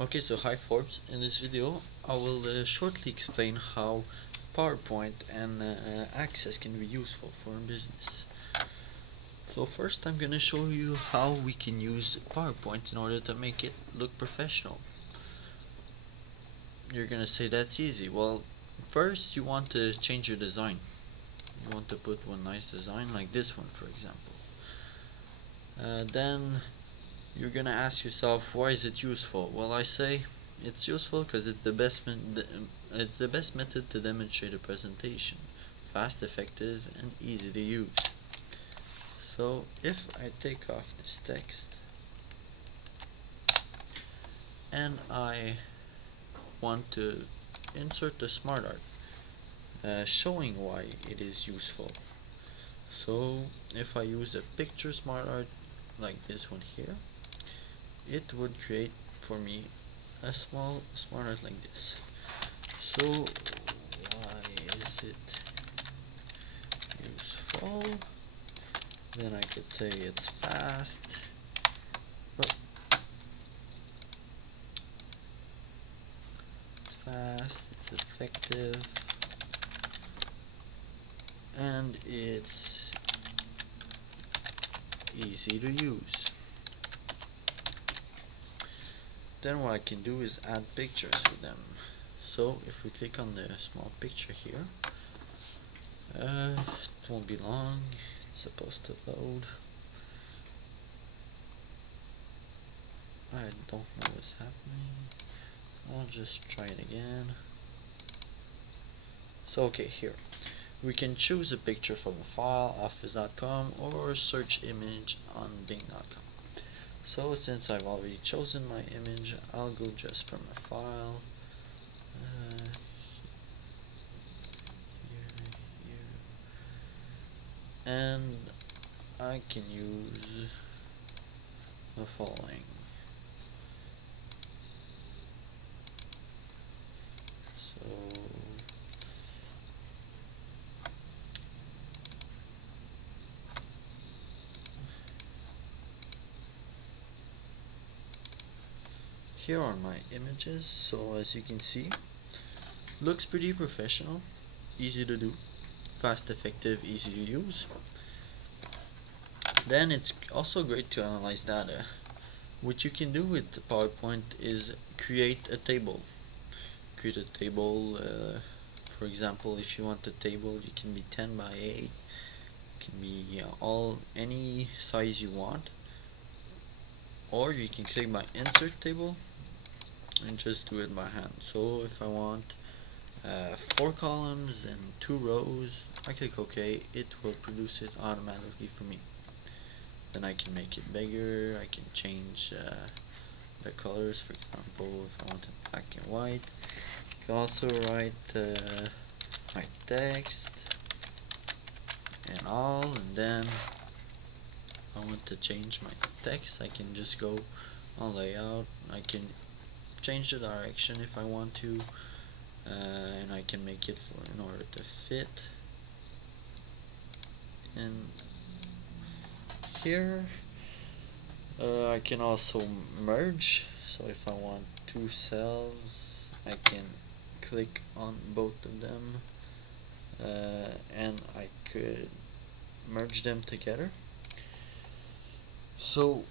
Okay, so hi Forbes. In this video, I will shortly explain how PowerPoint and Access can be useful for a business. So first, I'm gonna show you how we can use PowerPoint in order to make it look professional. You're gonna say that's easy. Well, first you want to change your design. You want to put one nice design like this one, for example. Then you're gonna ask yourself, why is it useful? Well, I say it's useful because it's the best method to demonstrate a presentation, fast, effective, and easy to use. So if I take off this text and I want to insert the smart art, showing why it is useful. So if I use a picture smart art like this one here, it would create for me a small smart art like this. So why is it useful? Then I could say it's fast. It's effective, and it's easy to use. Then what I can do is add pictures with them. So if we click on the small picture here, it won't be long, it's supposed to load. I don't know what's happening. I'll just try it again. So okay, here we can choose a picture from a file, office.com, or search image on bing.com. So since I've already chosen my image, I'll go just from a file. And I can use the following. So here are my images. So as you can see, looks pretty professional, easy to do, fast, effective, easy to use. Then it's also great to analyze data. What you can do with PowerPoint is create a table. Create a table, for example, if you want a table, it can be 10 by 8, it can be any size you want, or you can click by insert table and just do it by hand. So if I want 4 columns and 2 rows, I click OK, it will produce it automatically for me. Then I can make it bigger, I can change the colors, for example, if I want it black and white. I can also write my text and all, and then if I want to change my text, I can just go on layout, I can change the direction if I want to, and I can make it in order to fit. And here I can also merge, so if I want 2 cells, I can click on both of them, and I could merge them together. So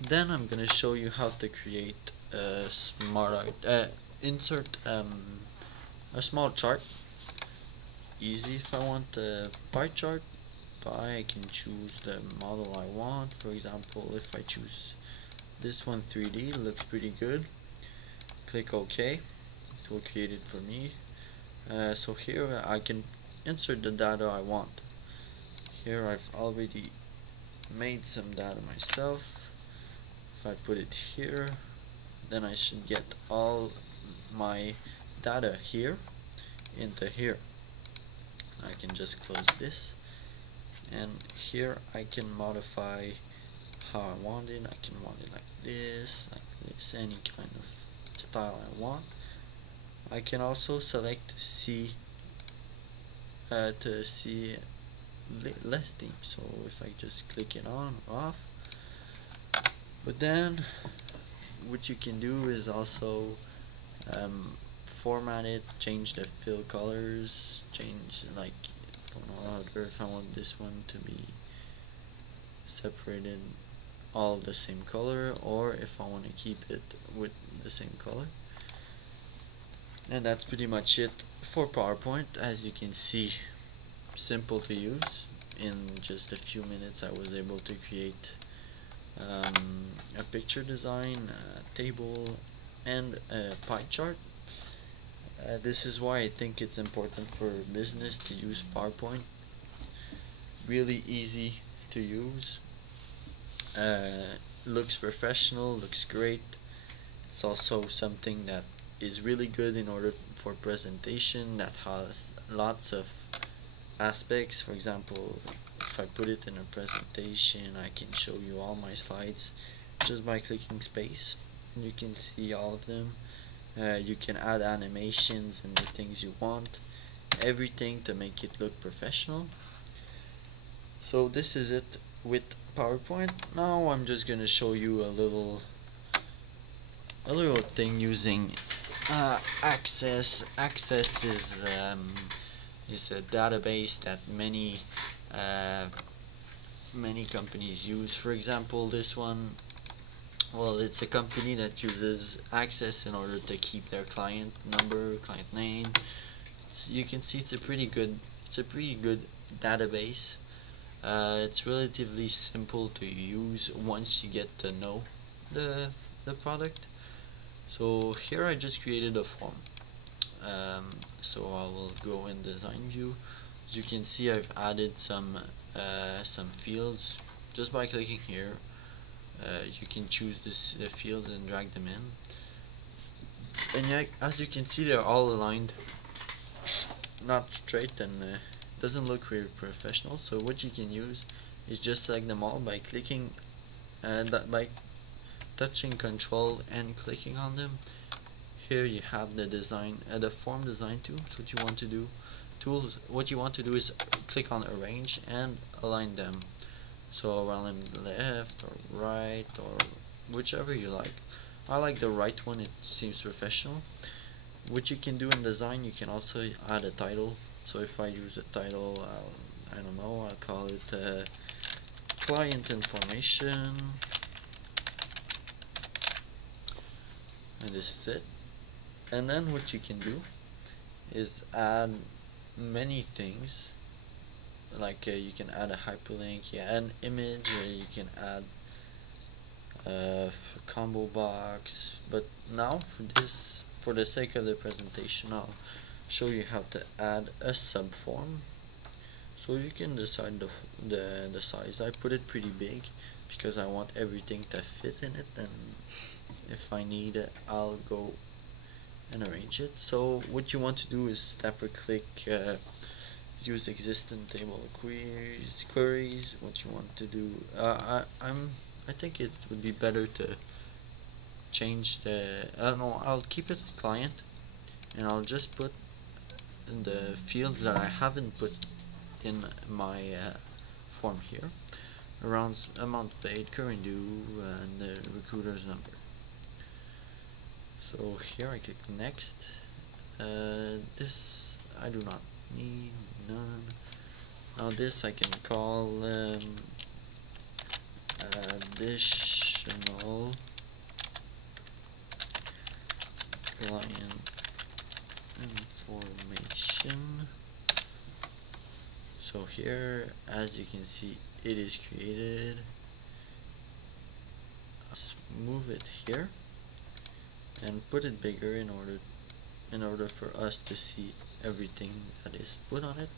then I'm gonna show you how to create a smart art, insert a small chart. Easy. If I want a pie chart, I can choose the model I want. For example, if I choose this one 3D, looks pretty good, click OK, it will create it for me. So here I can insert the data I want. Here I've already made some data myself. If I put it here, then I should get all my data here into here. I can just close this, and here I can modify how I want it. I can want it like this, any kind of style I want. I can also select see to see less themes, so if I just click it on or off. But then what you can do is also format it, change the fill colors, change like if I want this one to be separated all the same color, or if I want to keep it with the same color. And that's pretty much it for PowerPoint. As you can see, simple to use. In just a few minutes I was able to create a picture design, a table, and a pie chart. This is why I think it's important for business to use PowerPoint. Really easy to use, looks professional, looks great. It's also something that is really good in order for presentation, that has lots of aspects. For example, if I put it in a presentation, I can show you all my slides just by clicking space. You can see all of them. You can add animations and the things you want, everything to make it look professional. So this is it with PowerPoint. Now I'm just gonna show you a little thing using Access. Access is a database that many companies use. For example, this one, well, it's a company that uses Access in order to keep their client number, client name. You can see it's a pretty good database. It's relatively simple to use once you get to know the product. So here I just created a form. So I will go in design view. As you can see, I've added some fields just by clicking here. You can choose this fields and drag them in, and yeah, as you can see, they're all aligned, not straight, and doesn't look very professional. So what you can use is just select them all by clicking by touching Control and clicking on them. Here you have the design, the form design tools. What you want to do is click on arrange and align them. So around them left or right or whichever you like. I like the right one, it seems professional. What you can do in design, you can also add a title. So if I use a title, I don't know, I'll call it client information, and this is it. And then what you can do is add many things, like you can add a hyperlink, an image, you can add a combo box. But now for the sake of the presentation, I'll show you how to add a subform. So you can decide the size. I put it pretty big because I want everything to fit in it, and if I need it, I'll go and arrange it. So what you want to do is tap or click use existing table queries. What you want to do, I think it would be better to change the no, I'll keep it client, and I'll just put the fields that I haven't put in my form here, around amount paid, current due, and the recruiter's number. So here I click next. This I do not need, none. Now this I can call additional client information. So here, as you can see, it is created. Let's move it here and put it bigger in order for us to see everything that is put on it.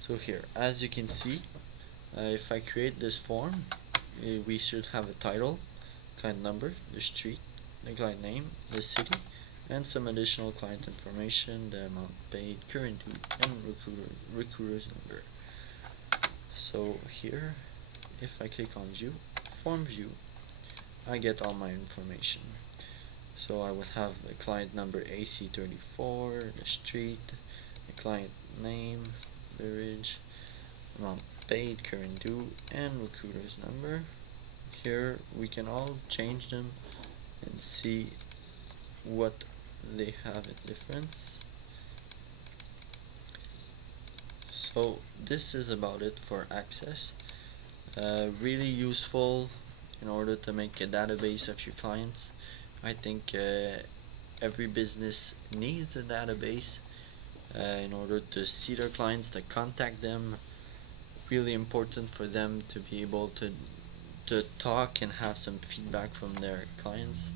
So here, as you can see, if I create this form, we should have a title, client number, the street, the client name, the city, and some additional client information, the amount paid, current due, and recruiter's number. So here, if I click on view, form view, I get all my information. So I would have the client number AC34, the street, the client name, village, amount paid, current due, and recruiter's number. Here we can all change them and see what they have in difference. So this is about it for Access. Really useful in order to make a database of your clients. I think every business needs a database in order to see their clients, to contact them. Really important for them to be able to talk and have some feedback from their clients.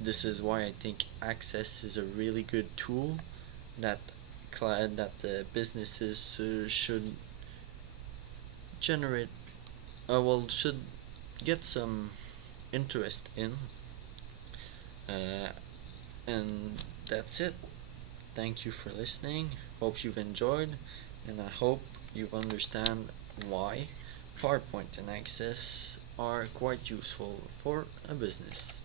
This is why I think Access is a really good tool that the businesses should generate, should get some interest in. Uh, and that's it. Thank you for listening. Hope you've enjoyed, and I hope you understand why PowerPoint and Access are quite useful for a business.